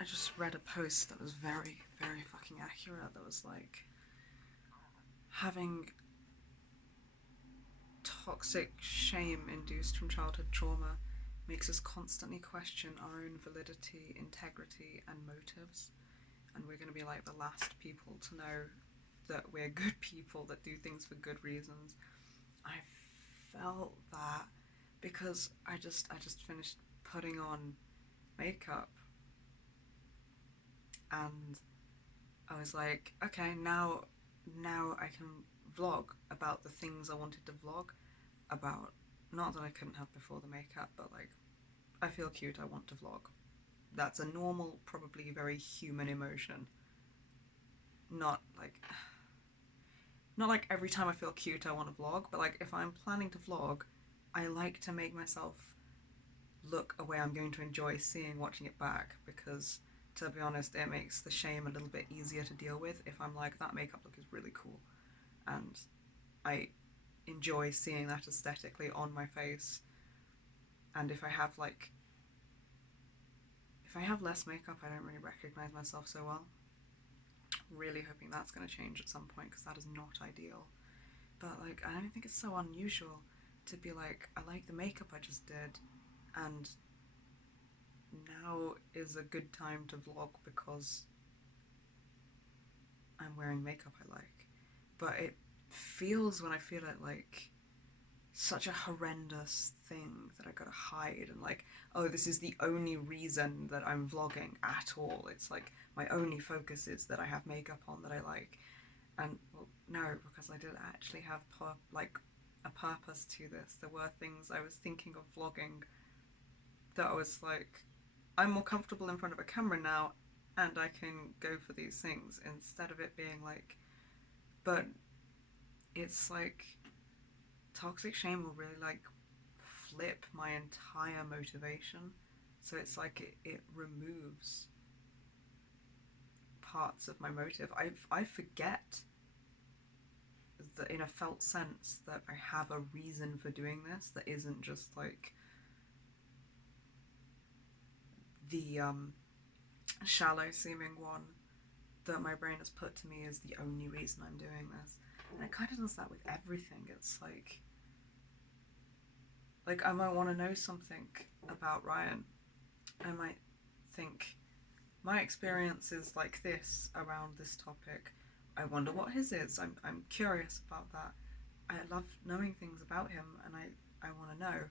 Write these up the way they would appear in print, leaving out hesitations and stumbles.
I just read a post that was very, very fucking accurate. That was like having toxic shame induced from childhood trauma makes us constantly question our own validity, integrity, and motives. And we're going to be like the last people to know that we're good people that do things for good reasons. I felt that because I just finished putting on makeup, and I was like, okay, now I can vlog about the things I wanted to vlog about. Not that I couldn't have before the makeup, but like I feel cute, I want to vlog. That's a normal, probably very human emotion. Not like not like every time I feel cute I want to vlog, but like if I'm planning to vlog, I like to make myself look a way I'm going to enjoy seeing watching it back, because to be honest, it makes the shame a little bit easier to deal with if I'm like, that makeup look is really cool and I enjoy seeing that aesthetically on my face. And if I have less makeup, I don't really recognize myself so well. Really hoping that's going to change at some point, because that is not ideal. But like, I don't think it's so unusual to be like, I like the makeup I just did, and now is a good time to vlog because I'm wearing makeup I like. But it feels, when I feel it, like such a horrendous thing that I gotta hide, and like, oh, this is the only reason that I'm vlogging at all. It's like my only focus is that I have makeup on that I like. And well, no, because I did actually have like a purpose to this. There were things I was thinking of vlogging that I was like, I'm more comfortable in front of a camera now, and I can go for these things instead of it being like, but it's like toxic shame will really like flip my entire motivation. So it's like it removes parts of my motive. I forget that in a felt sense that I have a reason for doing this that isn't just like the shallow seeming one that my brain has put to me as the only reason I'm doing this. And it kind of does that with everything. It's like I might want to know something about Ryan. I might think my experience is like this around this topic. I wonder what his is. I'm curious about that. I love knowing things about him, and I want to know.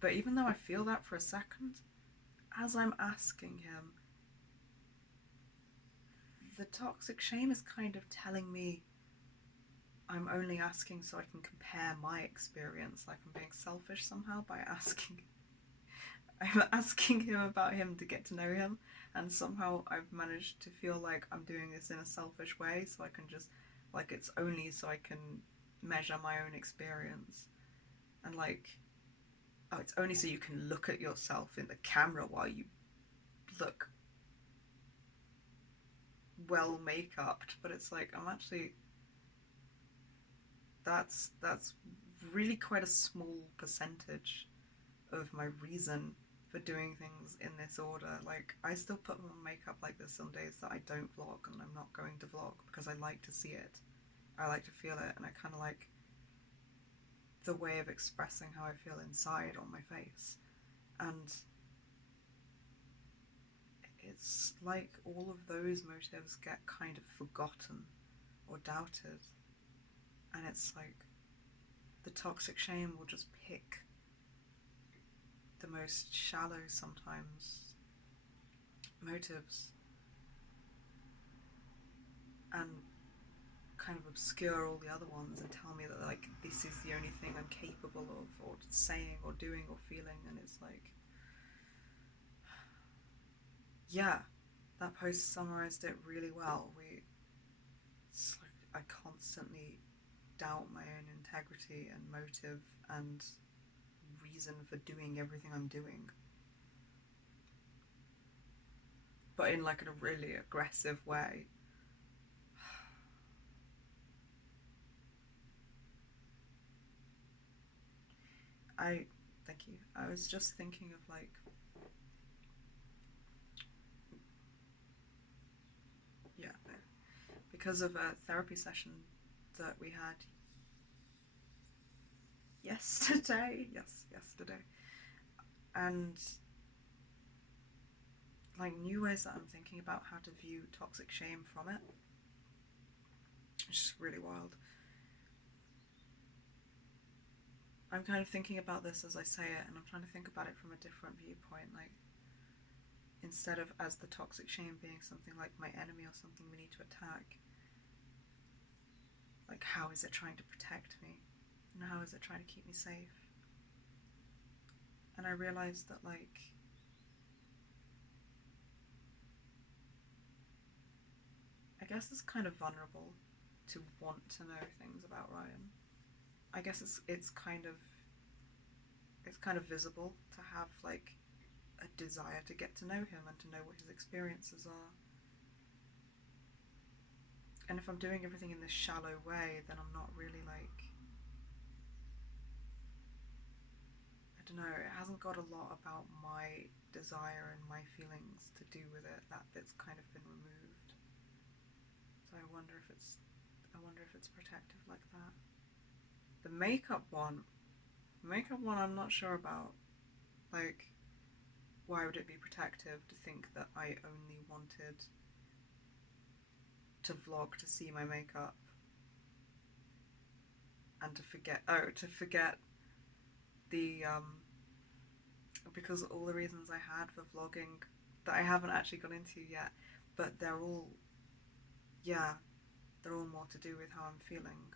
But even though I feel that for a second, as I'm asking him, the toxic shame is kind of telling me I'm only asking so I can compare my experience. Like I'm being selfish somehow by asking. I'm asking him about him to get to know him, and somehow I've managed to feel like I'm doing this in a selfish way, so I can just, like, it's only so I can measure my own experience. And like, oh, it's only so you can look at yourself in the camera while you look well make upped. But it's like, I'm actually, that's really quite a small percentage of my reason for doing things in this order. Like, I still put on makeup like this some days that I don't vlog, and I'm not going to vlog because I like to see it. I like to feel it, and I kind of like the way of expressing how I feel inside on my face. And it's like all of those motives get kind of forgotten or doubted. And it's like the toxic shame will just pick the most shallow sometimes motives and kind of obscure all the other ones and tell me that like this is the only thing I'm capable of or saying or doing or feeling. And it's like, yeah, that post summarized it really well. It's like I constantly doubt my own integrity and motive and reason for doing everything I'm doing, but in like a really aggressive way. I Thank you. I was just thinking of like because of a therapy session that we had yesterday. Yes, yesterday. And like new ways that I'm thinking about how to view toxic shame from it. It's just really wild. I'm kind of thinking about this as I say it, and I'm trying to think about it from a different viewpoint. Like, instead of as the toxic shame being something like my enemy or something we need to attack, like, how is it trying to protect me? And how is it trying to keep me safe? And I realized that, like, I guess it's kind of vulnerable to want to know things about Ryan. I guess it's kind of visible to have like a desire to get to know him and to know what his experiences are. And if I'm doing everything in this shallow way, then I'm not really like, I don't know, it hasn't got a lot about my desire and my feelings to do with it. That bit's kind of been removed. So I wonder if it's protective like that. The makeup one I'm not sure about. Like, why would it be protective to think that I only wanted to vlog to see my makeup and to forget the because all the reasons I had for vlogging that I haven't actually gone into yet, but they're all more to do with how I'm feeling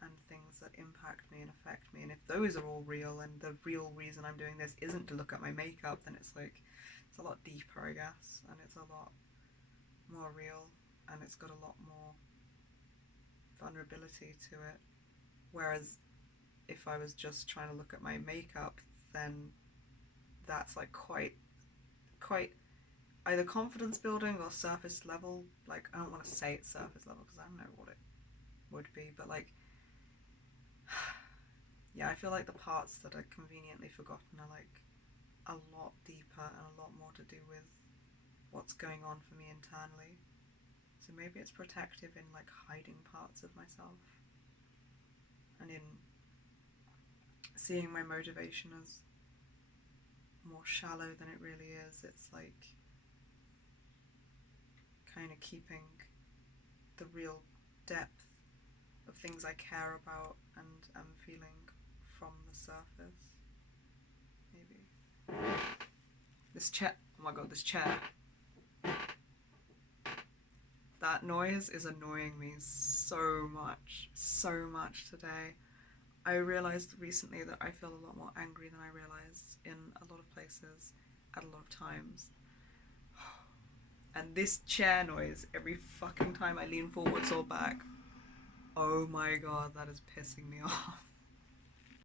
and things that impact me and affect me. And if those are all real and the real reason I'm doing this isn't to look at my makeup, then it's like, it's a lot deeper, I guess, and it's a lot more real, and it's got a lot more vulnerability to it. Whereas if I was just trying to look at my makeup, then that's like quite either confidence building or surface level. Like, I don't want to say it's surface level because I don't know what it would be, but like, yeah, I feel like the parts that are conveniently forgotten are like a lot deeper and a lot more to do with what's going on for me internally. So maybe it's protective in like hiding parts of myself and in seeing my motivation as more shallow than it really is. It's like kind of keeping the real depth of things I care about and am feeling from the surface. Maybe. This chair. Oh my god, this chair. That noise is annoying me so much today. I realised recently that I feel a lot more angry than I realised in a lot of places at a lot of times. And this chair noise every fucking time I lean forwards or back, oh my god, that is pissing me off.